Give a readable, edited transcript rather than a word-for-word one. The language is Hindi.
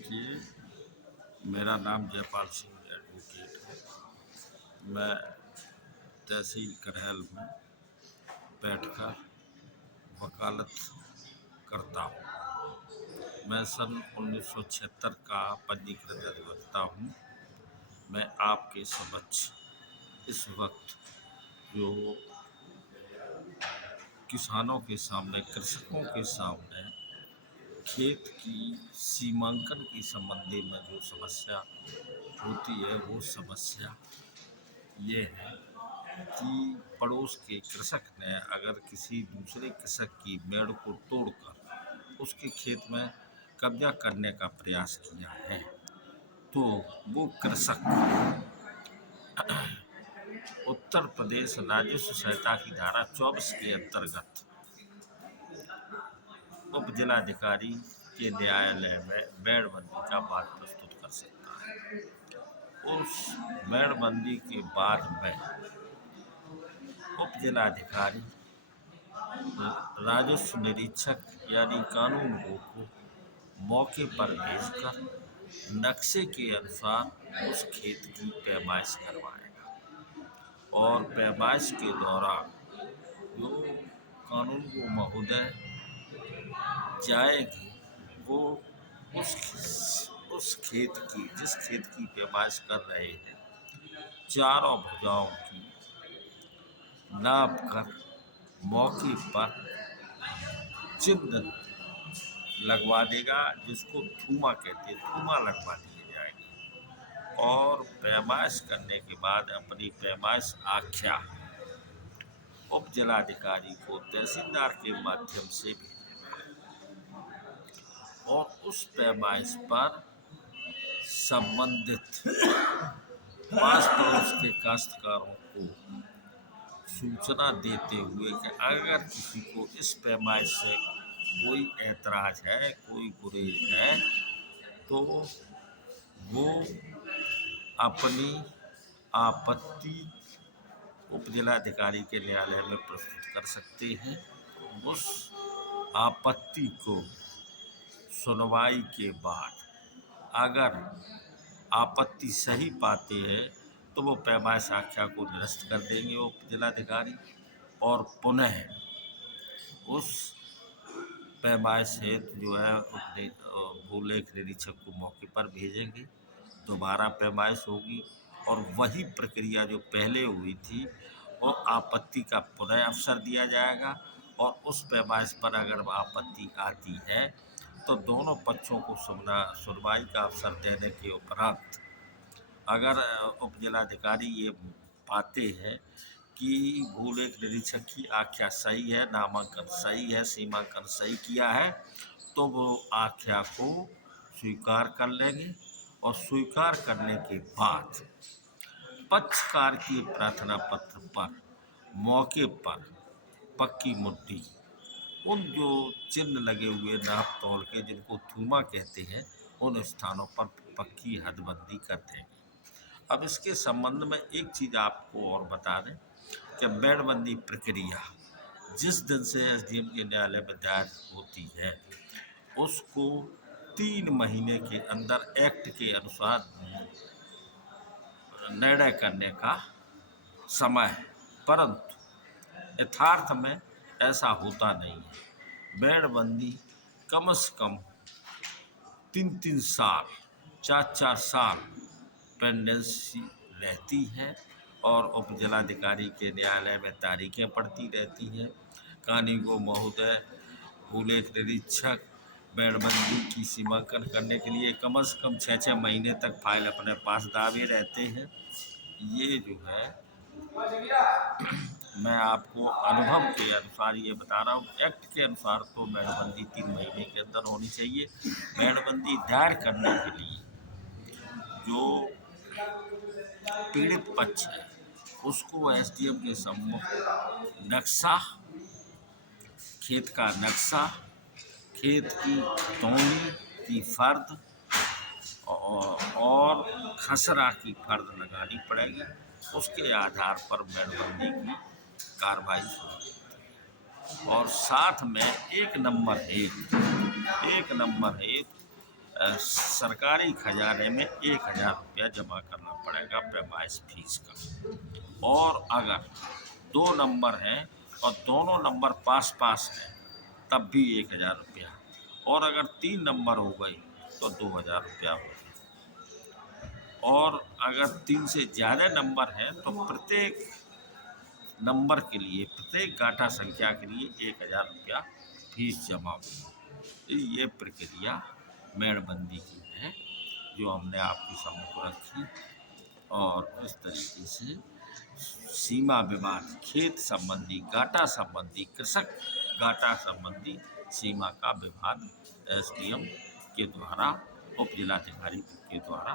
देखिए, मेरा नाम जयपाल सिंह एडवोकेट है। मैं तहसील करहल में बैठकर वकालत करता हूँ। मैं सन 1976 का पंजीकृत अधिवक्ता हूँ। मैं आपके समक्ष इस वक्त जो किसानों के सामने, कृषकों के सामने खेत की सीमांकन की संबंधी में जो समस्या होती है, वो समस्या ये है कि पड़ोस के कृषक ने अगर किसी दूसरे कृषक की मेड़ को तोड़कर उसके खेत में कब्जा करने का प्रयास किया है, तो वो कृषक उत्तर प्रदेश राजस्व संहिता की धारा 24 के अंतर्गत उप जिलाधिकारी के न्यायालय में मेड़बंदी का वाद प्रस्तुत कर सकता है। उस मेड़बंदी के बाद में उप जिलाधिकारी राजस्व निरीक्षक यानी कानून को मौके पर भेजकर नक्शे के अनुसार उस खेत की पैमाइश करवाएगा और पैमाइश के दौरान जो कानून को महोदय जाएगी, वो उस खेत की, जिस खेत की पैमाइश कर रहे हैं, चारों भुजाओं की नाप कर मौके पर चिन्ह लगवा देगा, जिसको थूमा कहते हैं, थूमा लगवा दिए जाएगी और पैमाइश करने के बाद अपनी पैमाइश आख्या उप जिलाधिकारी को तहसीलदार के माध्यम से भेजेगा और उस पैमाइश पर संबंधित पास पड़ोस के काश्तकारों को सूचना देते हुए कि अगर किसी को इस पैमाइश से कोई ऐतराज है, कोई गुरेज है, तो वो अपनी आपत्ति उप जिलाधिकारी के न्यायालय में प्रस्तुत कर सकते हैं। उस आपत्ति को सुनवाई के बाद अगर आपत्ति सही पाते हैं तो वो पैमाइश आख्या को निरस्त कर देंगे उप जिलाधिकारी और पुनः उस पैमाइश हेतु जो है भूलेख निरीक्षक को मौके पर भेजेंगे। दोबारा पैमाइश होगी और वही प्रक्रिया जो पहले हुई थी, वो आपत्ति का पुनः अवसर दिया जाएगा और उस पैमाइश पर अगर आपत्ति आती है तो दोनों पक्षों को सुनवाई का अवसर देने के उपरांत अगर उप जिलाधिकारी ये पाते हैं कि भूलेख निरीक्षक की आख्या सही है, नामांकन सही है, सीमांकन सही किया है, तो वो आख्या को स्वीकार कर लेंगे और स्वीकार करने के बाद पक्षकार के प्रार्थना पत्र पर मौके पर पक्की मुट्ठी, उन जो चिन्ह लगे हुए नाप तोल के, जिनको थूमा कहते हैं, उन स्थानों पर पक्की हदबंदी कर देंगे। अब इसके संबंध में एक चीज़ आपको और बता दें कि मेड़बंदी प्रक्रिया जिस दिन से एसडीएम के न्यायालय में दायर होती है, उसको 3 महीने के अंदर एक्ट के अनुसार निर्णय करने का समय है, परंतु यथार्थ में ऐसा होता नहीं है। मेड़बंदी कम से कम 3-3 साल, 4-4 साल पेंडेंसी रहती है और उप जिलाधिकारी के न्यायालय में तारीखें पड़ती रहती हैं। कानून महोदय भूलेख निरीक्षक मेड़बंदी की सीमांकन करने के लिए कम से कम 6-6 महीने तक फाइल अपने पास दावे रहते हैं। ये जो है मैं आपको अनुभव के अनुसार ये बता रहा हूँ। एक्ट के अनुसार तो मेड़बंदी 3 महीने के अंदर होनी चाहिए। मेड़बंदी दायर करने के लिए जो पीड़ित पक्ष है उसको एसडीएम के सम्मुख नक्शा, खेत का नक्शा, खेत की तौली की फर्द और खसरा की फर्द लगानी पड़ेगी। उसके आधार पर मेड़बंदी की कार्रवाई होगी और साथ में एक नंबर 1 सरकारी खजाने में 1,000 रुपया जमा करना पड़ेगा पैमाइश फीस का। और अगर 2 नंबर हैं और दोनों नंबर पास पास हैं तब भी 1,000 रुपया, और अगर 3 नंबर हो गए तो 2,000 रुपया होगा। और अगर 3 से ज़्यादा नंबर हैं तो प्रत्येक नंबर के लिए, प्रत्येक गाठा संख्या के लिए 1,000 रुपया फीस जमा होगी। ये प्रक्रिया मेड़बंदी की है जो हमने आपके सम्मुख रखी, और इस तरीके से सीमा विवाद, खेत संबंधी, गाटा संबंधी, कृषक गाटा संबंधी सीमा का विवाद एसडीएम के द्वारा, उप जिलाधिकारी के द्वारा